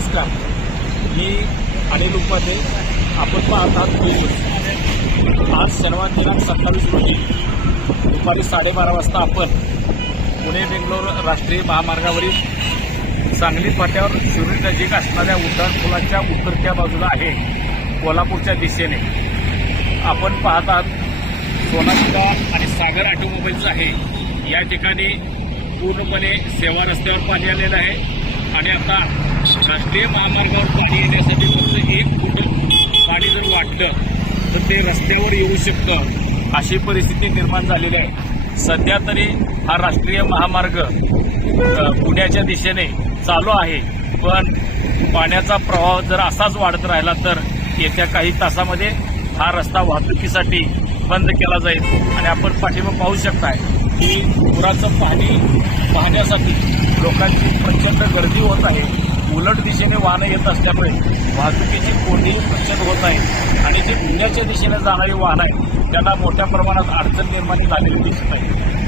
नमस्कार. मी अनिल उपाध्ये. आपण पाहत आहात आज शनिवार दिनांक सत्तावीस रोजी दुपारी साडेबारा वाजता आपण पुणे बेंगलोर राष्ट्रीय महामार्गावरील सांगली फाट्यावर शिरूर नजीक असणाऱ्या उड्डाण पुलाच्या उत्तरच्या बाजूला आहे कोल्हापूरच्या दिशेने. आपण पाहत आहात आणि सागर ऑटोमोबाईल्स आहे. या ठिकाणी पूर्णपणे सेवा रस्त्यावर पाणी आलेलं आहे. आणि आता राष्ट्रीय महामार्गावर पाणी येण्यासाठी फक्त एक फूट पाणी जर वाटलं तर ते रस्त्यावर येऊ शकतं. अशी परिस्थिती निर्माण झालेली आहे. सध्या तरी हा राष्ट्रीय महामार्ग पुण्याच्या दिशेने चालू आहे. पण पाण्याचा प्रभाव जर असाच वाढत राहिला तर येत्या काही तासामध्ये हा रस्ता वाहतुकीसाठी बंद केला जाईल. आणि आपण पाठिंबा पाहू शकताय की पुराचं पाणी पाहण्यासाठी लोकांची प्रचंड गर्दी होत आहे. उलट दिशेने वाहनं येत असल्यामुळे वाहतुकीची कोणतीही प्रचंड होत नाही. आणि जी पुण्याच्या दिशेने जाणारी वाहनं आहेत त्यांना मोठ्या प्रमाणात अडचण निर्माण झालेली दिसत आहे.